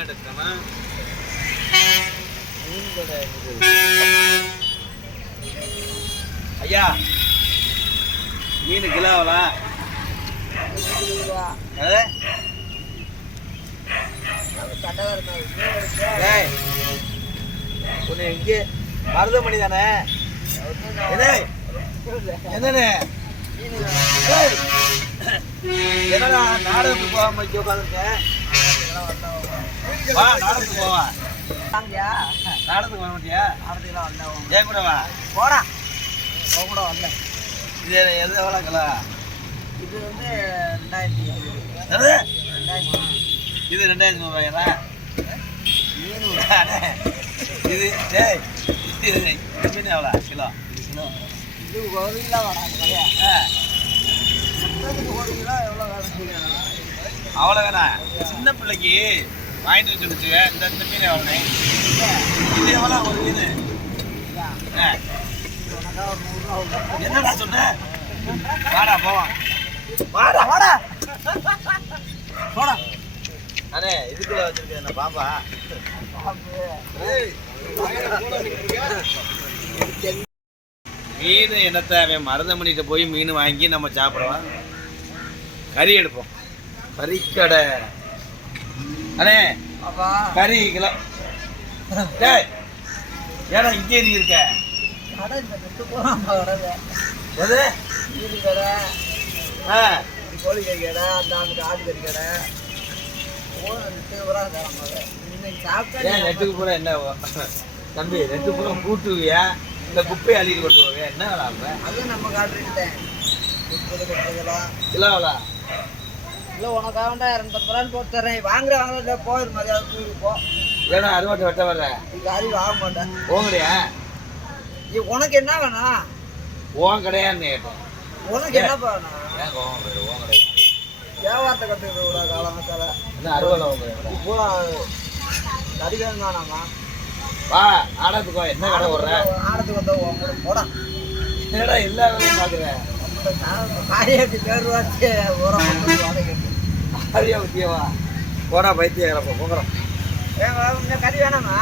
எடுக்கணும் மீன் கடை இருக்குது. ஐயா மீன் கிலோவா இங்கே மருதமணி தானே? என்னண்ணே என்னடா நாடகத்துக்கு போகாம உட்காந்துருக்கேன் வா நாடகத்துக்கு போவா. நாடகத்துக்கு வர மாட்டியா? ஏன் கூட வா. போடா. கூட வரல இது எது எவ்வளோ கிலோ இது வந்து ரெண்டாயிரத்தி ரெண்டாயிரத்தி இது ரெண்டாயிரத்தி நூறுபாயா இது டேய் இது மீன் எவ்வளோ? கிலோ. கிலோ. இது ஒரு கிலோ ஒரு கிலோ எவ்வளோ வேலை அவ்வளோதானே அவ்வளோ சின்ன பிள்ளைக்கு வாங்கிட்டு வந்து சொல்லிச்சு இந்த இந்த மீன் எவ்வளோ இது எவ்வளோ ஒரு மீன். என்னடா சொன்ன வாடா போவான் வாடா வாடா. போடா. அண்ணே இதுக்குள்ள வச்சிருக்கேன் என்ன பாப்பா? மீன் என்னத்தை அவன் மருதமணிகிட்ட போய் மீன் வாங்கி நம்ம சாப்பிடுவோம் கறி எடுப்போம். கறிக்கடை அண்ணே கறி கிலோ டேய் ஏடா இங்கே நீ இருக்க? கடை கடை. எது? கடை. ஆ. கடை அந்த அங்கிட்டு ஆட்டுக்கறி கடை. வர நம்ம இன்னைக்கு சாப்பிட்டா ஏன் நெட்டுக்கு பூரா என்ன தம்பி நெட்டு பூரா கூட்டுவியா? இந்த குப்பையை அள்ளிட்டு கொண்டு போவியா? என்ன ஆகுற அதுவும் நம்ம கொடுத்ததெல்லாம் கிலோவலா இல்லை உனக்காக வேண்டா இரநூத்தம்பது ரூபான்னு போட்டு தரேன். வாங்குற வாங்குற போயிரு மரியாதை தூக்கி போ. ஏன்னா அறுவட்டை வெட்ட வர்ற. இது அறிவு ஆக மாட்டேன் போங்கடையா. இது உனக்கு என்ன வேணும் ஓன் கேட்டேன். உனக்கு என்ன வேணும் ஏன் கோவம் போயிடு ஓன் கடையா? வியாபாரத்தை கற்றுக்கிற கூட காலங்கத்தால என்ன அறுவலை உங்க கறி வேணும் வேணாமா வா நாடகத்துக்கு வா. என்ன கடை விடுற ஆடத்துக்கு வந்த உங்களோட போடா. என்னடா எல்லா வேலையும் பார்க்குறேன் காயாட்டி பேர் வாச்சு உரம் வாடகை அரியா முக்கியவா போடா பைத்தியம் போகிறோம் ஏன் கறி வேணாமா?